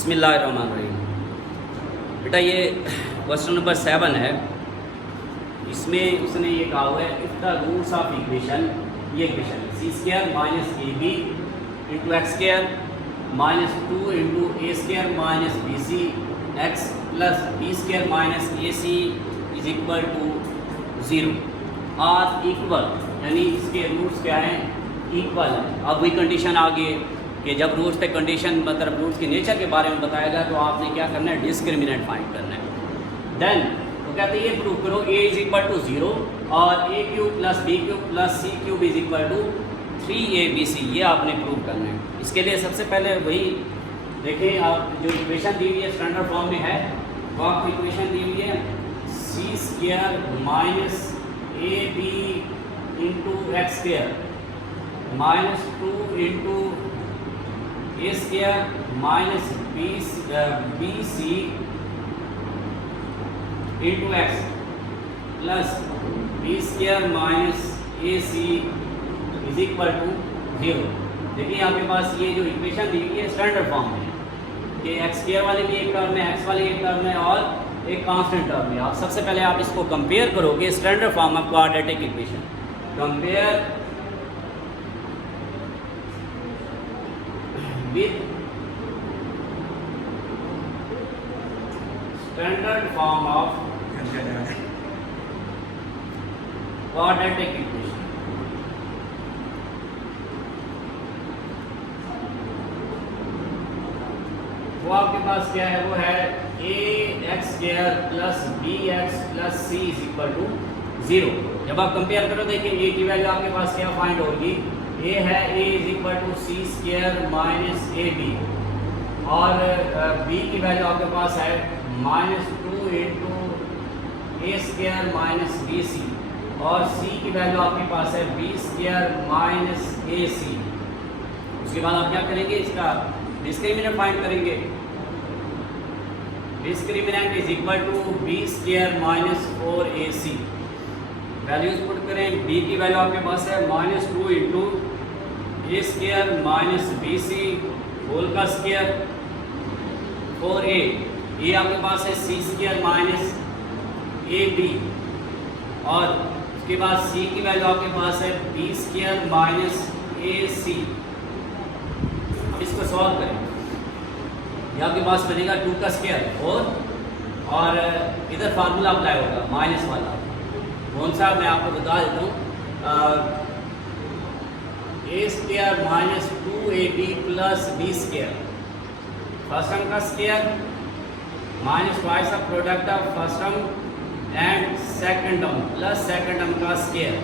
बिस्मिल्लाहिर्रहमानिर्रहीम। बेटा ये क्वेश्चन नंबर 7 है। इसमें उसने ये कहा हुआ है if the roots of equation, ये equation c square minus A b into x square minus 2 into A square minus B c x plus B square minus A c is equal to 0 are equal, यानी इसके roots क्या हैं, equal है। अब वही condition आ गई कि जब रूट्स पे कंडीशन मतलब रूट्स के नेचर के बारे में बताएगा तो आपने क्या करना है, डिस्क्रिमिनेंट फाइंड करना है। देन तो कहते हैं ये प्रूव करो a इज इक्वल टू 0 और a cube plus b cube plus c cube is equal to 3abc, ये आपने प्रूव करना है। इसके लिए सबसे पहले वही देखें, आप जो इक्वेशन दी हुई है स्टैंडर्ड फॉर्म में है, तो आपको इक्वेशन दी हुई है c square minus A b into x square minus 2 into A square minus B c into x plus B square minus A c is equal to 0। देखिए आपके पास ये जो इक्वेशन दी हुई है स्टैंडर्ड फॉर्म में कि एक्स स्क्वायर वाले भी एक टर्म है, एक्स वाले एक टर्म है और एक कांस्टेंट टर्म है। आप सबसे पहले आप इसको कंपेयर करोगे standard form of quadratic equation, compare with standard form of quadratic equation। वो आपके पास क्या है, वो है a x square plus B X plus C is equal to 0। जब आप कंपेयर करो देखिए a की वैल्यू आपके पास क्या फाइंड होगी, a है a is equal to C square minus A B और b की वैल्यू आपके पास है माइनस 2 इंटू ए स्क्वायर माइनस बी सी और c की वैल्यू आपके पास है बी स्क्वायर माइनस ए सी। उसके बाद आप क्या करेंगे, इसका डिस्क्रिमिनेंट फाइंड करेंगे। Discriminant is equal to B square minus 4ac, values put करें। b की वैल्यू आपके पास है माइनस 2 इंटू ए square minus B C whole का स्क्वायर 4a, ये आपके पास है सी स्क्वायर माइनस ए बी और उसके बाद c की वैल्यू आपके पास है बी स्क्वायर माइनस ए सी। अब इसको सॉल्व करें, ये आपके पास बनेगा 2 का स्क्वायर और इधर फार्मूला अप्लाई होगा माइनस वाला, कौन सा मैं आपको बता देता हूँ, a square minus 2ab plus B square, first term का square minus twice of product of first term and second term plus second term का स्क्वायर,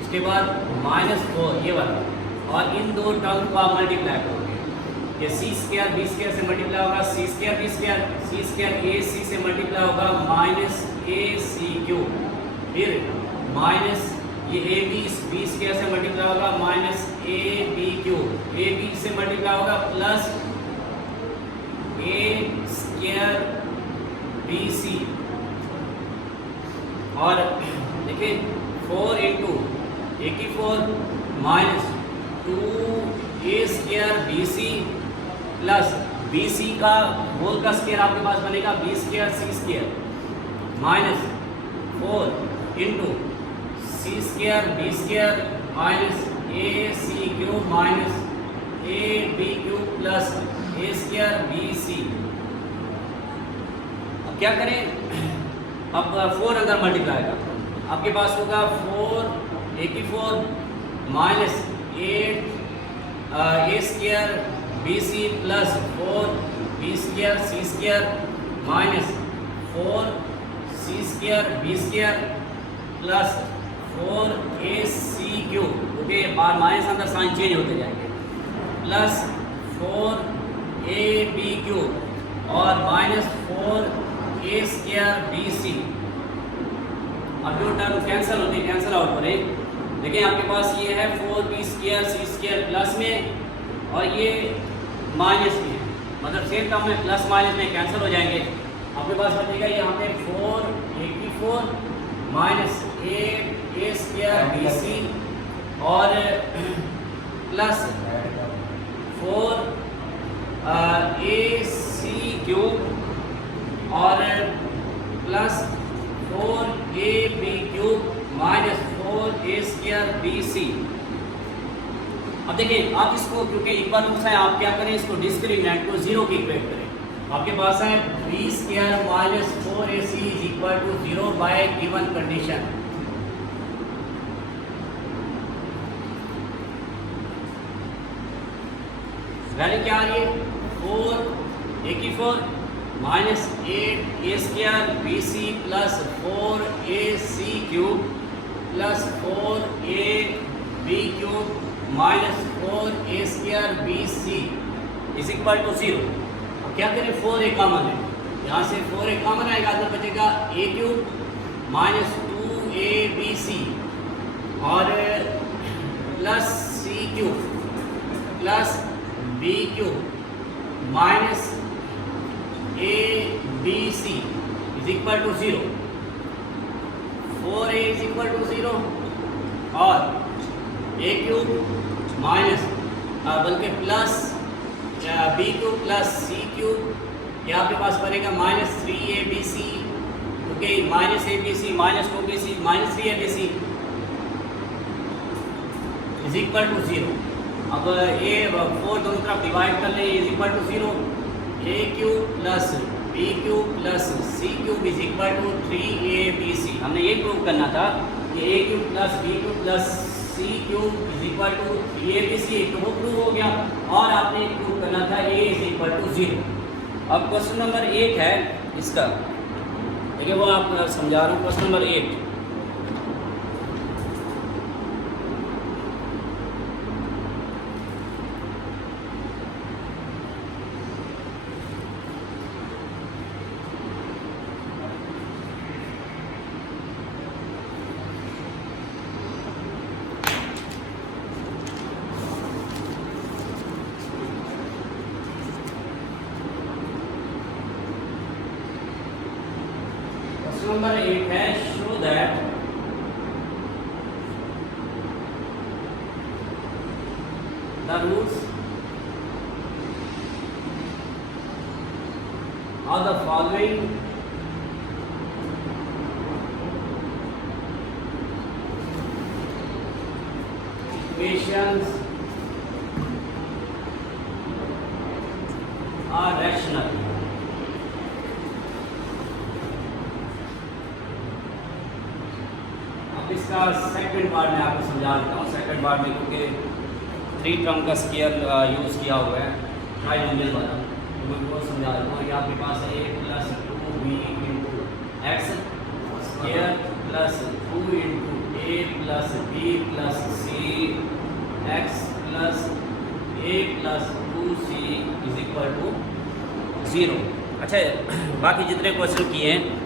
उसके बाद माइनस 4 ये वाला, और इन दो टर्म को आप मल्टीप्लाई करोगे, ये सी स्क्वायर बी स्क्वायर से मल्टीप्लाई होगा c square B square, C square a c से मल्टीप्लाई होगा माइनस ए सी क्यूब, फिर माइनस ये ए बी स्क्वायर से मल्टीप्लाई होगा minus A B cube, a b से मल्टीप्लाई होगा प्लस ए स्क्वायर बी सी और देखिए 4 इंटू ए की 4 minus 2 a square B c plus b c का होल का स्क्वायर आपके पास बनेगा B square C square minus 4 into C square B square minus A C cube minus A B cube plus A square B C. अब क्या करें, अब 4 अंदर multiply करते हैं, आपके पास होगा 4 ए की 4 minus 8 a square B c plus 4 b square C square minus 4 c square B square plus 4 a C cube, okay बार माइनस अंदर साइन चेंज होते जाएंगे, प्लस 4 ए बी क्यूब और minus 4 a square B C. अब जो term cancel होते हैं cancel out करें, देखिए आपके पास ये है 4b स्क्वायर सी स्क्वायर प्लस में और ये माइनस में, मतलब सेम टर्म में प्लस माइनस में कैंसिल हो जाएंगे। आपके पास बचेगा यहाँ पे 4 ए की 4 माइनस ए स्क्वायर बी सी और प्लस 4 ए सी क्यूब और plus 4ab cube minus 4a² bc। अब देखिए आप इसको क्योंकि इक्वल रूट्स है, आप क्या करें, इसको डिस्क्रिमिनेंट को 0 की इक्वेट करें। आपके पास है b² minus 4ac is equal to 0 by given condition. Value क्या आ रही है, 4 a की 4 minus 8a² bc plus 4ac cube plus 4ab cube minus 4a² bc is equal to 0। अब क्या करें, 4a कॉमन है, यहाँ से 4a कॉमन आएगा, अंदर बचेगा a क्यूब माइनस 2abc और plus c cube plus b cube minus abc is equal to 0। 4a is equal to 0 और a क्यूब माइनस बल्कि plus b cube plus c cube, ये आपके पास पड़ेगा minus 3abc, okay, minus abc minus 2bc minus 3abc is equal to 0। अब ये 4 दोनों तरफ डिवाइड कर लें, is equal to 0। a cube plus b cube plus c cube is equal to 3abc। हमने ये प्रूव करना था कि a cube plus b cube plus c cube is equal to 3abc, एक तो वो प्रूव हो गया, और आपने प्रूव करना था a इज इक्वल टू 0। अब क्वेश्चन नंबर 8 है इसका, देखिए वो आप समझा रहा हूँ। क्वेश्चन नंबर 8, नंबर 8 है, show that the roots of the following equations are rational. इसका सेकंड पार्ट में आपको समझा देता हूँ। सेकंड पार्ट में क्योंकि 3 टर्म का स्केयर यूज़ किया हुआ है ट्राइनोमियल वाला, तो मैं वो समझा देता हूँ। ये आपके पास है a plus 2b into X square plus 2 into a plus b plus c X plus a plus 2c is equal to 0। अच्छा, बाकी जितने क्वेश्चन किए हैं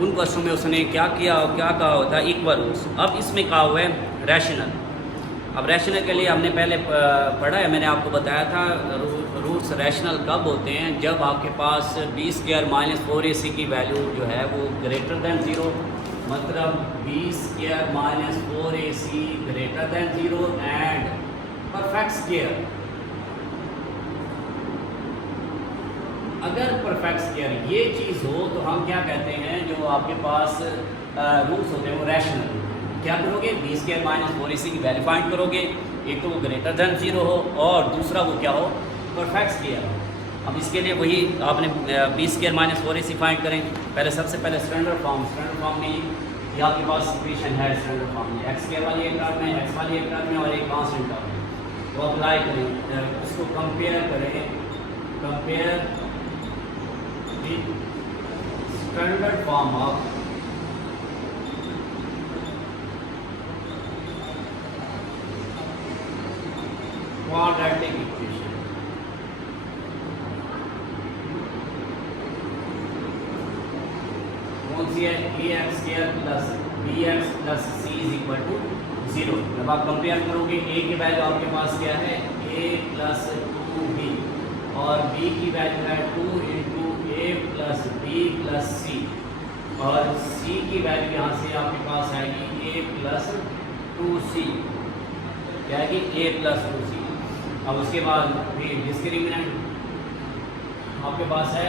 उन क्वेश्चन में उसने क्या किया और क्या कहा होता है, इक्वल रूट्स। अब इसमें कहा हुआ है रैशनल। अब रैशनल के लिए हमने पहले पढ़ा है, मैंने आपको बताया था रूट्स रैशनल कब होते हैं, जब आपके पास b² माइनस 4ac की वैल्यू जो है वो ग्रेटर दैन 0, मतलब b² minus 4ac greater than 0 and perfect square. अगर परफेक्ट स्क्वायर ये चीज़ हो तो हम क्या कहते हैं, जो आपके पास रूट्स होते हैं वो रैशनल। क्या करोगे, b² माइनस 4ac की वैल्यू फाइंड करोगे, एक तो वो ग्रेटर दैन 0 हो और दूसरा वो क्या हो, परफेक्ट स्क्वायर हो। अब इसके लिए वही आपने b² माइनस 4ac फाइंड करें। पहले सबसे पहले स्टैंडर्ड फॉर्म में ये आपके पास इक्वेशन है स्टैंडर्ड फॉर्म में, x² वाली एक टर्म में, x वाली एक टर्म में और एक कांस्टेंट टर्म में, तो अप्लाई करें, उसको कंपेयर करें, compare standard form of quadratic equation. कौन सी है, ax² plus bx plus c is equal to 0। जब आप कंपेयर करोगे, a की वैल्यू आपके पास क्या है, a प्लस 2b और b की वैल्यू है 2 into a plus b plus c और c की वैल्यू यहाँ से आपके पास आएगी a प्लस 2c, क्या आएगी, a प्लस 2c। अब उसके बाद फिर डिस्क्रिमिनेंट आपके पास है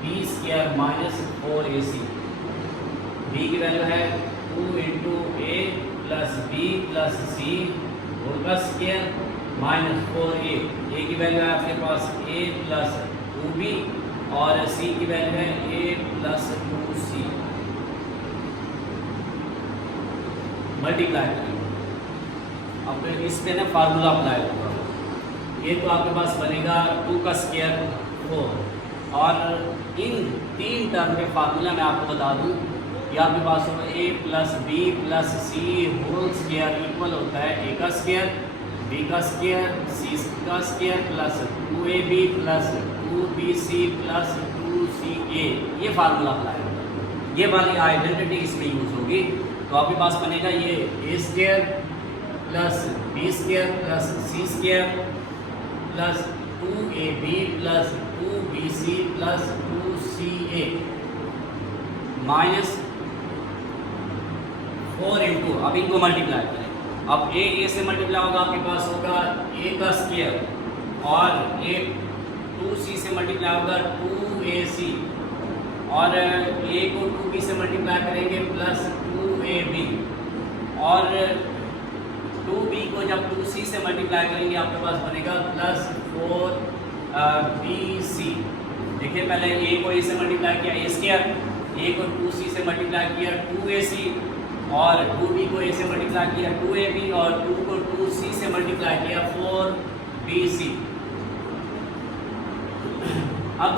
B square minus 4ac। B की वैल्यू है 2 into A plus B plus C whole का स्क्वायर माइनस 4a। ए की वैल्यू है आपके पास a प्लस 2b और सी की वैल्यू है a प्लस 2c। मल्टीप्लाई करेंगे। अब इस पे ना फार्मूला अप्लाई होगा। ये तो आपके पास बनेगा 2 का स्क्वायर 4 और इन 3 टर्म के फार्मूला मैं आपको बता दूं कि आपके पास होगा a plus B plus C whole square equal होता है a का स्क्वायर b का स्क्वायर c का square plus 2ab plus 2bc plus 2ca। ये फार्मूला अप्लाई होगा। ये वाली आइडेंटिटी इसमें यूज होगी। तो आपके पास बनेगा ये a square plus B square plus C square plus 2ab plus 2bc plus 2ca minus 4 into, अब इनको मल्टीप्लाई करें। अब a से मल्टीप्लाई होगा, आपके पास होगा a का स्क्वायर और a 2c से मल्टीप्लाई होगा 2ac और a को 2b से मल्टीप्लाई करेंगे प्लस 2ab और 2b को जब 2c से मल्टीप्लाई करेंगे आपके पास बनेगा प्लस 4bc। देखिए पहले a को a से मल्टीप्लाई किया a स्क्वायर, a को 2c से मल्टीप्लाई किया 2ac और 2b को a से मल्टीप्लाई किया 2ab और 2 को 2c से मल्टीप्लाई किया 4bc। अब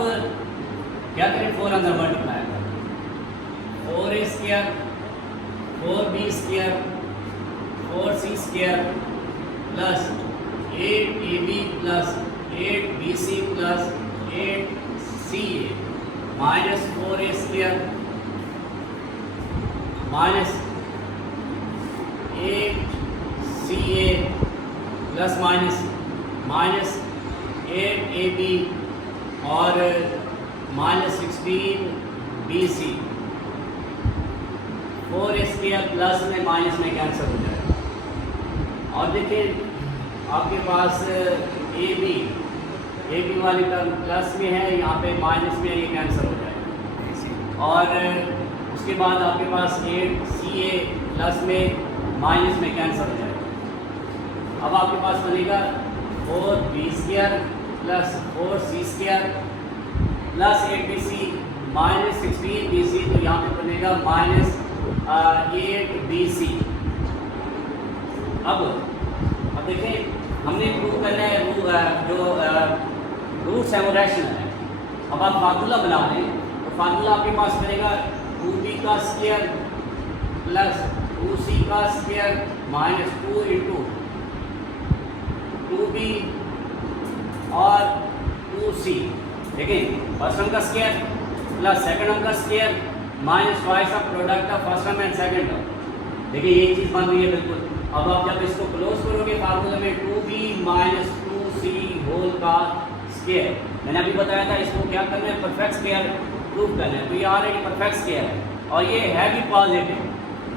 क्या करें, 4 अंदर मल्टीप्लाई करें, 4a square 4b square 4c square plus 8ab plus 8bc plus 8ca minus 4a square minus 8ca plus minus minus 8ab और minus 16bc। 4a square plus में माइनस में कैंसिल हो जाएगा और देखिए आपके पास ab वाली टर्म प्लस में है, यहाँ पे माइनस में ये कैंसिल हो जाएगा और उसके बाद आपके पास 8ca प्लस में माइनस में कैंसिल हो जाएगा। अब आपके पास बनेगा 4b square plus 4c square plus 8bc minus 16bc, तो यहाँ पे बनेगा माइनस 8bc। अब देखें हमने प्रूव करना है जो रूट्स है वो रैशनल है। अब आप फार्मूला बना लें तो फार्मूला आपके पास बनेगा 2b का स्क्वायर प्लस 2c का स्क्वायर माइनस 2 इंटू 2b और 2c। देखें फर्स्ट टर्म का स्क्वायर प्लस सेकंड टर्म का square minus twice of product of first term and second term. देखिए ये चीज़ बन रही है बिल्कुल। अब आप जब इसको क्लोज करोगे फार्मूला में 2b माइनस 2c होल का स्क्वायर, मैंने अभी बताया था इसको क्या करना है, परफेक्ट स्क्वायर प्रूव करना है। तो ये ऑलरेडी परफेक्ट स्क्वायर है और ये है भी पॉजिटिव,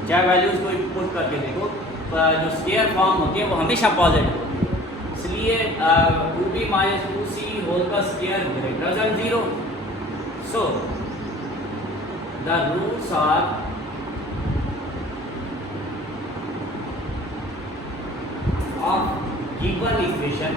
चाहे वैल्यूज को पुट करके देखो जो स्क्वायर फॉर्म होती है वो हमेशा पॉजिटिव होती है। इसलिए 2b माइनस 2c होल का square greater than 0। So the roots are of given equation